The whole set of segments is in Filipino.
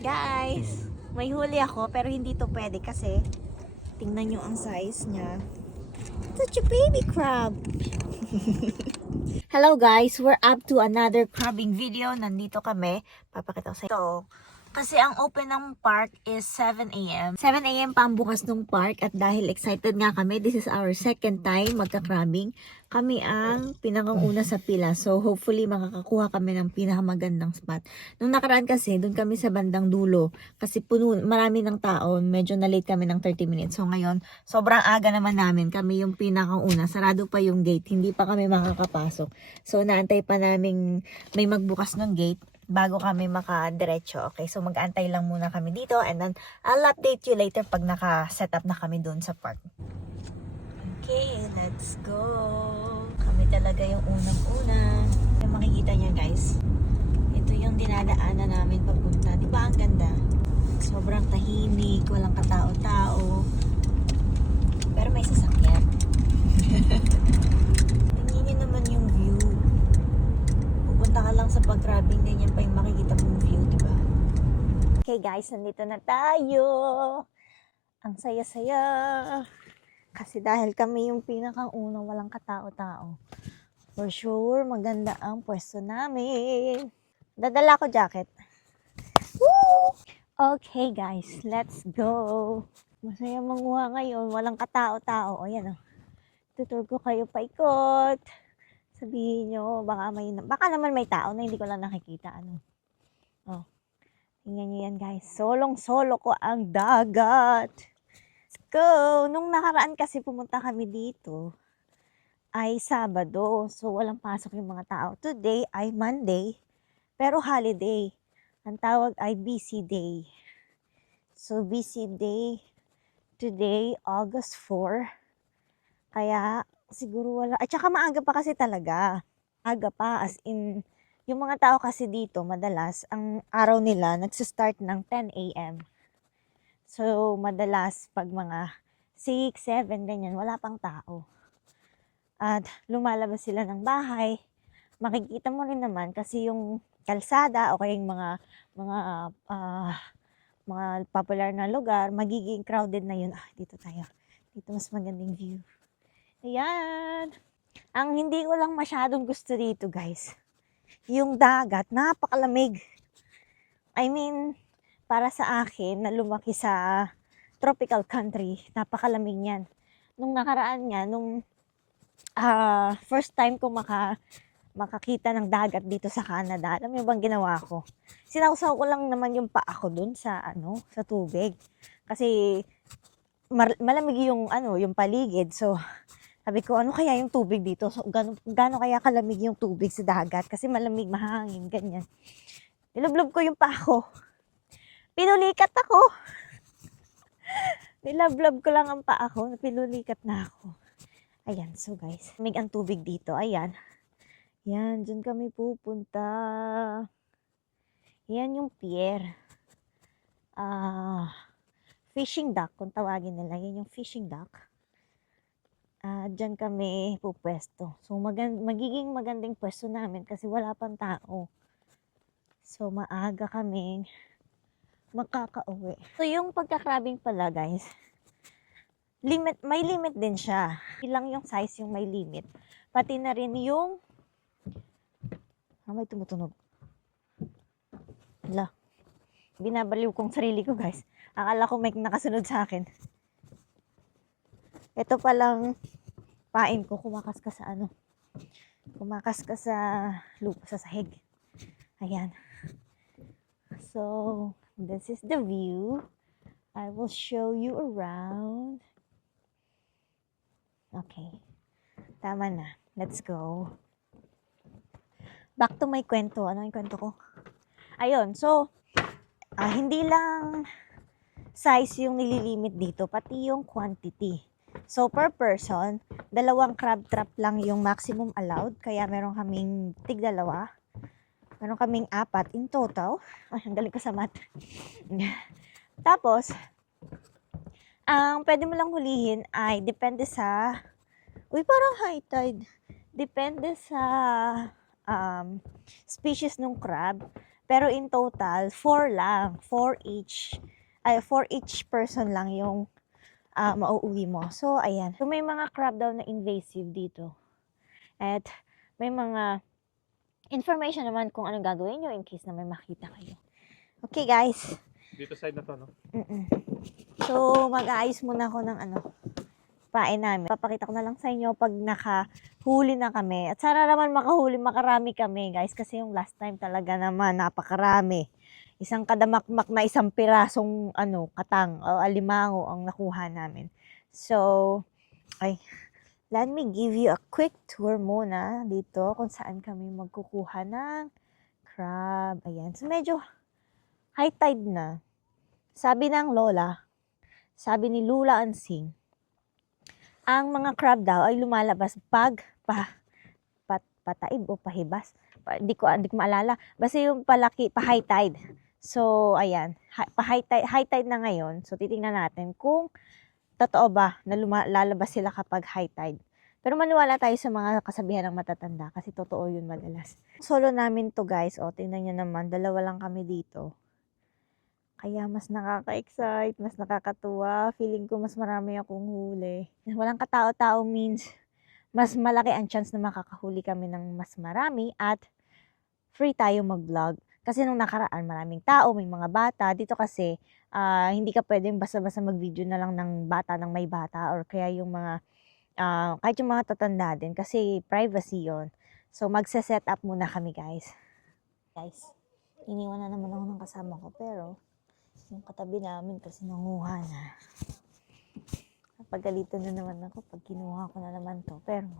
Guys, may huli ako pero hindi to pwede kasi tingnan nyo ang size niya. Such a baby crab. Hello guys, we're up to another crabbing video. Nandito kami. Papakita ko sa ito. Kasi ang open ng park is 7 a.m. 7 a.m. pa ang bukas ng park at dahil excited nga kami, this is our second time magka-crabbing. Kami ang pinakanguna sa pila. So hopefully makakakuha kami ng pinakamagandang spot. Nung nakaraan kasi, doon kami sa bandang dulo. Kasi puno, marami ng tao. Medyo na-late kami ng 30 minutes. So ngayon, sobrang aga naman namin. Kami yung pinakauna. Sarado pa yung gate. Hindi pa kami makakapasok. So naantay pa namin may magbukas ng gate bago kami makadiretso. Okay, so mag-antay lang muna kami dito and then I'll update you later pag naka-set up na kami doon sa park. Okay, let's go. Kami talaga yung unang-una. Yung makikita niya guys, ito yung dinadaanan namin papunta. Di ba ang ganda? Sobrang tahimik, walang katao-tao. Pero may sasakyan. Tingnan niyo naman yung view. Pupunta ka lang sa pag-grabbing, ganyan pa yung makikita mong view, di ba? Okay guys, nandito na tayo. Ang saya-saya. Kasi dahil kami yung pinakaunang walang katao-tao. For sure, maganda ang pwesto namin. Dadala ko jacket. Woo! Okay guys, let's go. Masaya manguha ngayon, walang katao-tao. O yan o. Tutur ko kayo paikot. Sabihin nyo, baka may, baka naman may tao na hindi ko lang nakikita. Ano? Oh. Tingnan nyo yan guys. Solong-solo ko ang dagat. Let's go. Nung nakaraan kasi pumunta kami dito, ay Sabado. So, walang pasok yung mga tao. Today ay Monday, pero holiday. Ang tawag ay busy day. So, busy day today, August 4. Kaya, siguro wala. At saka maaga pa kasi talaga. Aga pa, as in, yung mga tao kasi dito, madalas, ang araw nila, nagsistart ng 10 a.m. So, madalas, pag mga 6, 7, ganyan, wala pang tao. At lumalabas sila ng bahay. Makikita mo rin naman kasi yung kalsada o kaya yung mga mga ah, mga popular na lugar, magiging crowded na yun. Ah, dito tayo. Dito mas magandang view. Ayan. Ang hindi ko lang masyadong gusto dito, guys, yung dagat, napakalamig. I mean, para sa akin, na lumaki sa tropical country, napakalamig niyan. Nung nakaraan nga, nung ah, first time ko maka, makakita ng dagat dito sa Canada, alam mo bang ginawa ko? Sinausaw ko lang naman yung paa ko dun sa, ano, sa tubig. Kasi, mar- malamig yung, ano, yung paligid. So, sabi ko, ano kaya yung tubig dito? So, gano, gano kaya kalamig yung tubig sa dagat? Kasi malamig, mahangin, ganyan. Nilublob ko yung paa ko. Pinulikat ako. Nilablob ko lang ang paa ko. Pinulikat na ako. Ayan, so guys, may ang tubig dito. Ayan. Yan, dyan kami pupunta. Yan yung pier. Ah, fishing dock, kung tawagin nila. Yan yung fishing dock. Ah, dyan kami pupwesto. So, magan magiging magandang pwesto namin kasi wala pang tao. So, maaga kaming makakauwi. So, yung pagkakrabing pala, guys, limit, may limit din siya. Ilang yung size yung may limit. Pati na rin yung Ah, may tumutunog. Hala. Binabaliw kong sarili ko, guys. Akala ko may nakasunod sa akin. Ito palang pain ko. Kumakas ka sa ano. Kumakas ka sa lupa, sa sahig. Ayan. So, this is the view. I will show you around. Okay. Tama na. Let's go. Back to my kwento. Ano yung kwento ko? Ayun. So, ah, hindi lang size yung nililimit dito, pati yung quantity. So, per person, dalawang crab trap lang yung maximum allowed. Kaya meron kaming tig dalawa. Meron kaming apat in total. Ay, ang galing ko sa math. Tapos, ang pwede mo lang hulihin ay depende sa, uy parang high tide. Depende sa um, species ng crab. Pero in total, 4 lang. 4 each. Ay, 4 each person lang yung ah, mauuwi mo. So, ayan. So, may mga crab daw na invasive dito. At may mga information naman kung anong gagawin nyo in case na may makita kayo. Okay, guys. Dito side na to, no? Mm-mm. So, mag-aayos muna ako ng ano, pain namin. Papakita ko na lang sa inyo pag nakahuli na kami. At sana naman makahuli, makarami kami, guys. Kasi yung last time talaga naman, napakarami. Isang kadamakmak na isang pirasong ano, katang o alimango ang nakuha namin. So, ay, let me give you a quick tour muna dito kung saan kami magkukuha ng crab. Ayan. So, medyo high tide na. Sabi ng lola, sabi ni Lula Ansing, ang mga crab daw ay lumalabas pag pa, pat, pataib o pahibas. Pa, di ko di ko maalala. Basta yung palaki pa high tide. So ayan, high tide, high tide na ngayon. So titingnan natin kung totoo ba na lalabas sila kapag high tide. Pero maniwala tayo sa mga kasabihan ng matatanda kasi totoo yun madalas. Solo namin to guys. O, tingnan nyo naman. Dalawa lang kami dito. Kaya mas nakaka-excite, mas nakakatuwa. Feeling ko mas marami akong huli. Walang katao-tao means mas malaki ang chance na makakahuli kami ng mas marami at free tayo mag-vlog. Kasi nung nakaraan, maraming tao, may mga bata. Dito kasi, ah, hindi ka pwedeng basta-basta mag-video na lang ng bata ng may bata or kaya yung mga, ah, kahit yung mga tatanda din kasi privacy yon So, magse-set up muna kami, guys. Guys, iniwan na naman ako ng kasama ko pero yung katabi namin kasi nanguha na. Napagalitan na naman ako pag kinuha ko na naman to. Pero,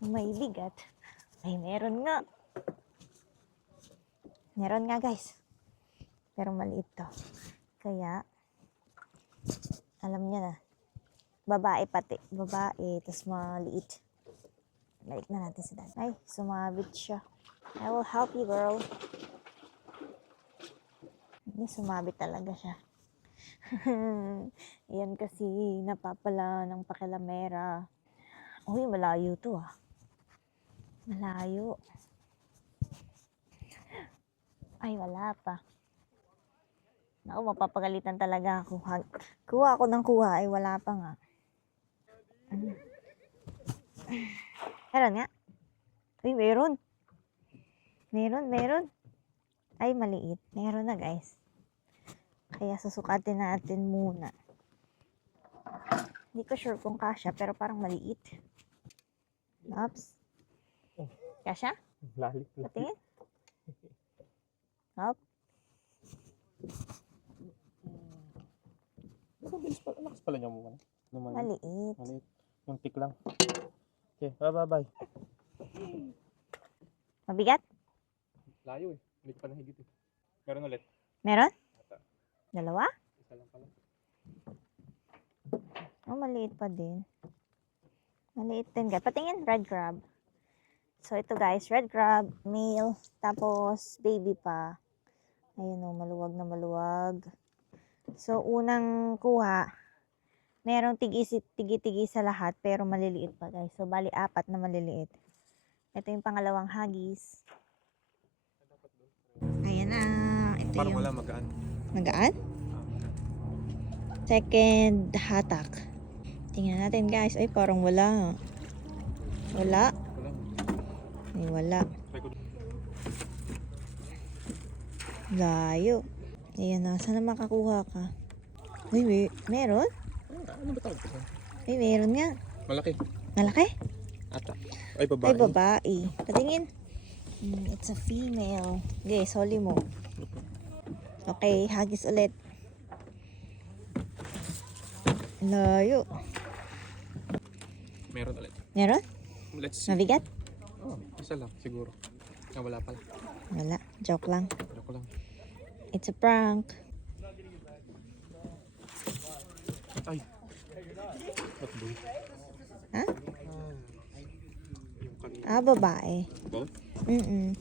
may bigat. Ay, meron nga. Meron nga, guys. Pero maliit to. Kaya, alam niya na. Babae pati. Babae, tas maliit. Balik na natin si dad. Ay, sumabit siya. I will help you, girl. Hindi, sumabit talaga siya. Yan kasi, napapala ng pakilamera. Uy, malayo to ah. Malayo. Ay, wala pa. Naku, mapapagalitan talaga ako. Ha- Kuha ako ng kuha, ay wala pa nga. Meron nga. Uy, meron. Meron, meron. Ay, maliit. Meron na, guys. Kaya susukatin natin muna. Hindi ko sure kung kasha, pero parang maliit. Oops. Oh. Kasha? Lali. Patingin? Hop. Ang bilis pala. Lakas pala niya mo. Ano mali- Maliit. Maliit. Yung tick lang. Okay, bye-bye. Mabigat? Layo eh. Hindi ko pa nahigit eh. Meron ulit. Meron? Ata. Dalawa? Isa lang pala. Oh, maliit pa din. Maliit din, guys. Patingin, red crab. So, ito guys, red crab, male, tapos baby pa. Ayun o, maluwag na maluwag. So, unang kuha, merong tigi-tigi sa lahat, pero maliliit pa guys. So, bali apat na maliliit. Ito yung pangalawang hagis. Ayan na. Ito Parang yung wala magaan. magaan. Second hatak. Tingnan natin guys. Ay, parang wala. Wala. Wala. Ay, wala. Layo. Ayan na. Sana makakuha ka. Uy, may, meron? Ano, ba tawag ko? Uy, meron nga. Malaki. Malaki? Ata. Ay, babae. Ay, babae. Patingin. Hmm, it's a female. Okay, soli mo. Okay, hagis ulit. Layo. Meron ulit. Meron? Let's see. Mabigat? Oh, isa lang siguro. Ah, wala pala. Wala. Joke lang. Ko lang. It's a prank. Ay. Ha? Ah, babae. Both? Mm-mm.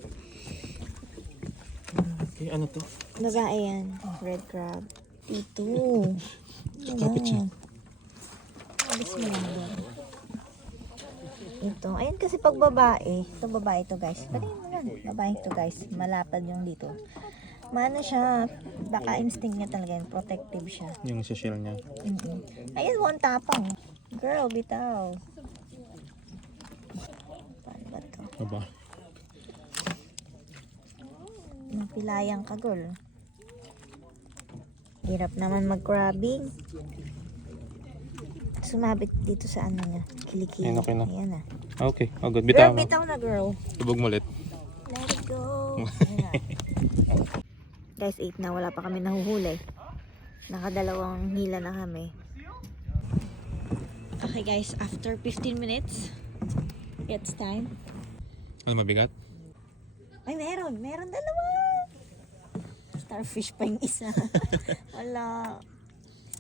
Okay, ano to? Babae yan. Red crab. Ito. Kapit siya. Alis mo lang doon. Ito. Ayun kasi pag babae. Ito babae to guys. Patingin mo yan. Babae to guys. Malapad yung dito. Maano siya. Baka instinct niya talaga yun. Protective siya. Yung shell niya. Mm-mm. Ayun, one tapang. Girl, bitaw. Paano ba to? Aba. Mapilayang ka, girl. Hirap naman mag-grabbing. Sumabit dito sa ano niya. Kilikili. Ayan, okay na. Ayan na. Okay. Oh, good. Girl, Bitaw mo. bitaw na, girl. Tubog mo ulit. Let it go. Ayan na. Guys, 8 na. Wala pa kami nahuhuli. Nakadalawang hila na kami. Okay guys, after 15 minutes, it's time. Ano mabigat? Ay, meron. Meron dalawa. Starfish pa yung isa. Wala.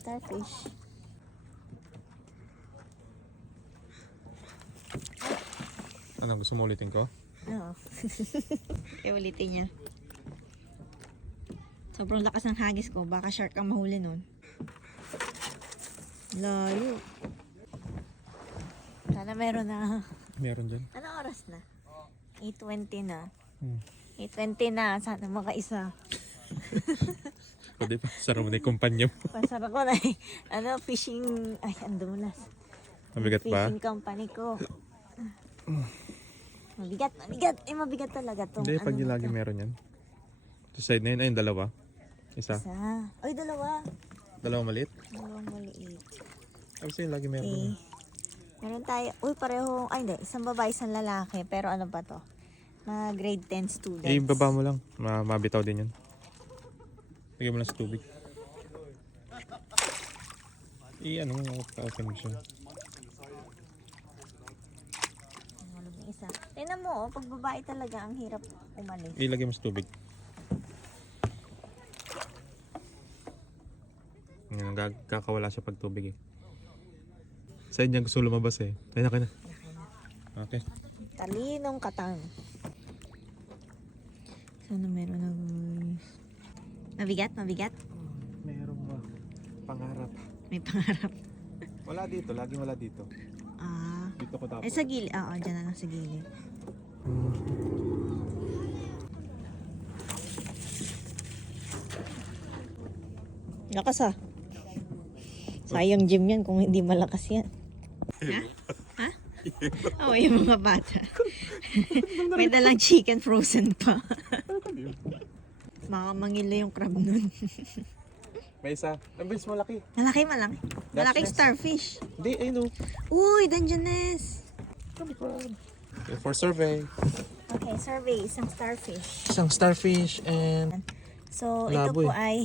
Starfish. Ano gusto mo ulitin ko? Oo. Iulitin niya. Sobrang lakas ng hagis ko. Baka shark ang mahuli nun. Layo. Sana meron na. Meron dyan. Ano oras na? 8.20 na. Hmm. 8.20 na. Sana makaisa. O di ba? Sarap mo na yung kumpanya mo. Pasara ko na eh. Ano, fishing... Ay, ang dumulas. Mabigat ba? Fishing company ko. Mabigat, mabigat. Eh, mabigat talaga to. Hindi, pag lagi meron yan. Sa side na yun, ayun, dalawa. Isa. Isa. Ay, dalawa. Dalawa maliit. Dalawang maliit. Sabi sa'yo, lagi meron. Okay. Meron tayo. Uy, pareho. Ay, hindi. Isang babae, isang lalaki. Pero ano pa to? Mga grade 10 students. Eh, baba mo lang. Ma mabitaw din yan. Lagyan mo lang sa tubig. I ano mo, ka-open mo siya. Ano isa? Tingnan mo, oh, pag babae talaga, ang hirap umalis. Ilagay mo sa tubig. Ngayon, gag- kakawala siya pag tubig eh. Side niya gusto lumabas eh. Kaya na, kaya na. Okay. Talinong katang. Sana meron na guys. Mabigat, mabigat. Meron ba? Pangarap. May pangarap. Wala dito, laging wala dito. Ah. Dito ko Eh, sa gilid. Oo, dyan na lang sa gilid. Lakas ah. Sayang gym yan kung hindi malakas yan. Ha? Ha? Oo, yung mga bata. May dalang chicken frozen pa. Baka mangilo yung crab nun. May isa. Ang bilis malaki. Malaki malaki. Malaking starfish. Hindi, ayun o. Uy, Dungeness. Okay, for survey. Okay, survey. Isang starfish. Isang starfish and... So, Labo ito po eh. ay...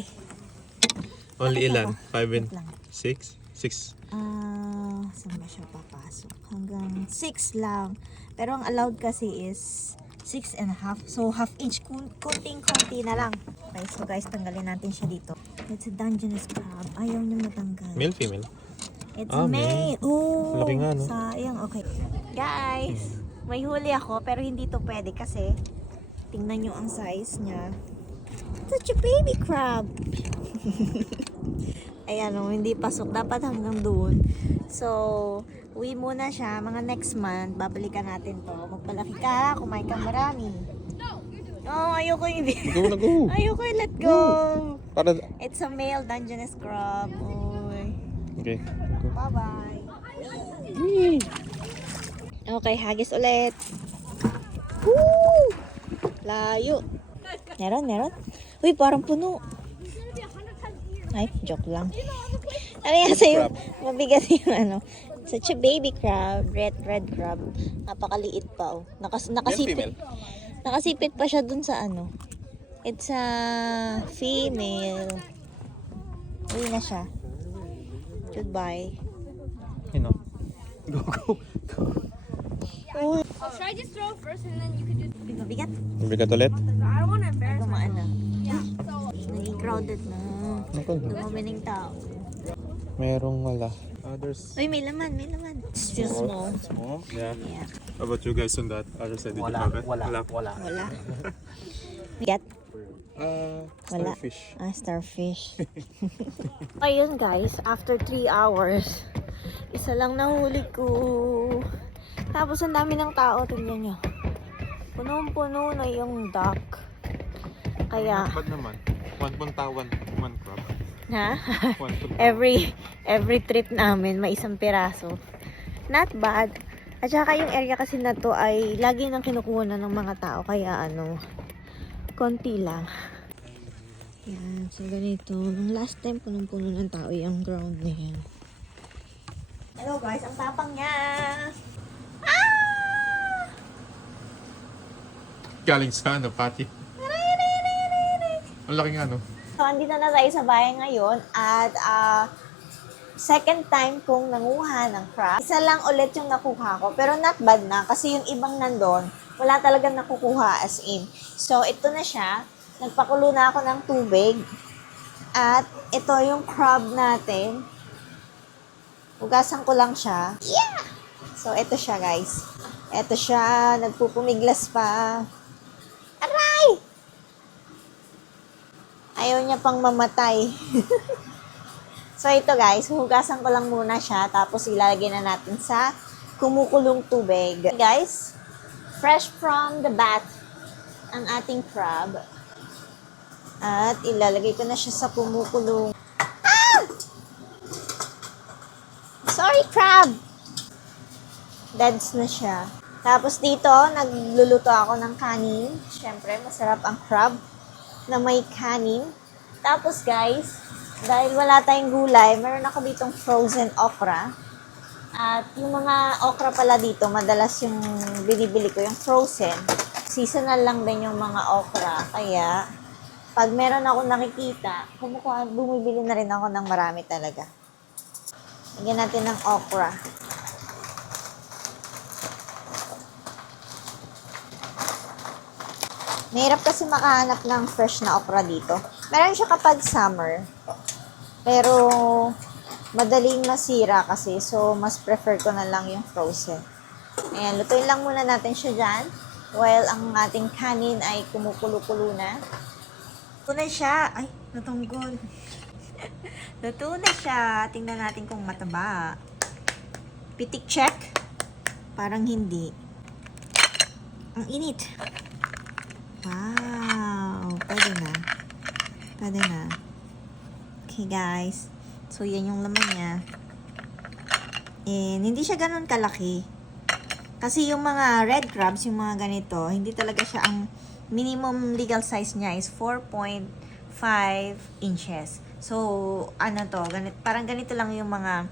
Only ilan? ako? Five and... Wait lang. Six? Six. Ah, saan ba siya papasok? Hanggang 6 lang. Pero ang allowed kasi is 6 and a half. So, half inch. kun- Kunting-kunti na lang. Okay, so guys, tanggalin natin siya dito. It's a Dungeness crab. Ayaw niya matanggal. Male, female? It's Ah, a male. Oh, nga, no? Sayang. Okay. Guys, may huli ako pero hindi to pwede kasi tingnan nyo ang size niya. Such a baby crab. Ayan o, hindi pasok. Dapat hanggang doon. So, uwi muna siya. Mga next month, babalikan natin to. Magpalaki ka, kumain ka marami. Oh, ayoko yung Go na go! Ayoko yung let go. Para... It's a male Dungeness crab. Uy. Okay. Bye-bye. Okay, hagis ulit. Woo! Layo. Meron, meron. Uy, parang puno. Ay, joke lang. Ano yan sa'yo? Mabigat yung ano. Such a baby crab. Red, red crab. Napakaliit pa, oh. Nakas nakasipit. Nakasipit pa siya dun sa ano. It's a female. Uwi na siya. Goodbye. Yun o. Go, go. Uy, Oh, should I just throw first and then you can just. mabigat. Mabigat ulit? I don't want to embarrass. So Naging crowded na. Ako. Dumami ng tao. Merong wala. Others. Uy, may laman, may laman. Still small. Small? Yeah. Yeah. How about you guys on that other side? Did you have it? Wala. Wala. Wala. Bigat. Uh, Wala. starfish. Ah, starfish. Ayun guys, after 3 hours, isa lang nahuli ko. Tapos ang dami ng tao, tingnan nyo. Punong-puno na yung dock. Kaya, Ba't naman? One punta, one, one crab. One punta. every every trip namin may isang piraso. Not bad. At saka yung area kasi na to ay lagi nang kinukuha na ng mga tao kaya ano konti lang. Yan, so ganito. Nung last time punong-puno ng tao yung ground na yan. Hello guys, ang tapang niya. Galing sa ano, pati. Ang laki nga, no? So, andito na tayo sa bahay ngayon at ah, second time kong nanguha ng crab. Isa lang ulit yung nakuha ko, pero not bad na kasi yung ibang nandun, wala talagang nakukuha as in. So, ito na siya. Nagpakulo na ako ng tubig. At ito yung crab natin. Hugasan ko lang siya. Yeah! So, ito siya guys. Ito siya. Nagpupumiglas pa. Ayaw niya pang mamatay. so ito guys, hugasan ko lang muna siya tapos ilalagay na natin sa kumukulong tubig. Guys, fresh from the bath ang ating crab. At ilalagay ko na siya sa kumukulong. Ah! Sorry, crab! Deads na siya. Tapos dito, nagluluto ako ng kanin. Siyempre, masarap ang crab na may kanin. Tapos guys, dahil wala tayong gulay, meron ako ditong frozen okra. At yung mga okra pala dito, madalas yung binibili ko, yung frozen. Seasonal lang din yung mga okra. Kaya, pag meron ako nakikita, kumukuha, bumibili na rin ako ng marami talaga. Lagyan natin ng okra. Mahirap kasi makahanap ng fresh na okra dito. Meron siya kapag summer. Pero, madaling masira kasi. So, mas prefer ko na lang yung frozen. Ayan, lutuin lang muna natin siya dyan. While ang ating kanin ay kumukulo-kulo na. Luto na siya. Ay, natunggol. Luto na siya. Tingnan natin kung mataba. Pitik check. Parang hindi. Ang init. Wow! Pwede na. Pwede na. Okay, guys. So, yan yung laman niya. And, hindi siya ganun kalaki. Kasi yung mga red crabs, yung mga ganito, hindi talaga siya ang minimum legal size niya is 4.5 inches. So, ano to, ganit, parang ganito lang yung mga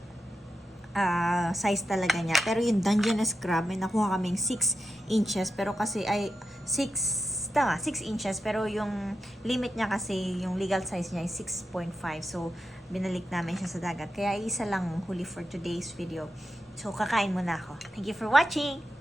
ah, size talaga niya. Pero yung Dungeness crab, may nakuha kaming 6 inches. Pero kasi ay 6, tama, 6 inches. Pero yung limit niya kasi, yung legal size niya ay 6.5. So, binalik namin siya sa dagat. Kaya isa lang huli for today's video. So, kakain muna ako. Thank you for watching!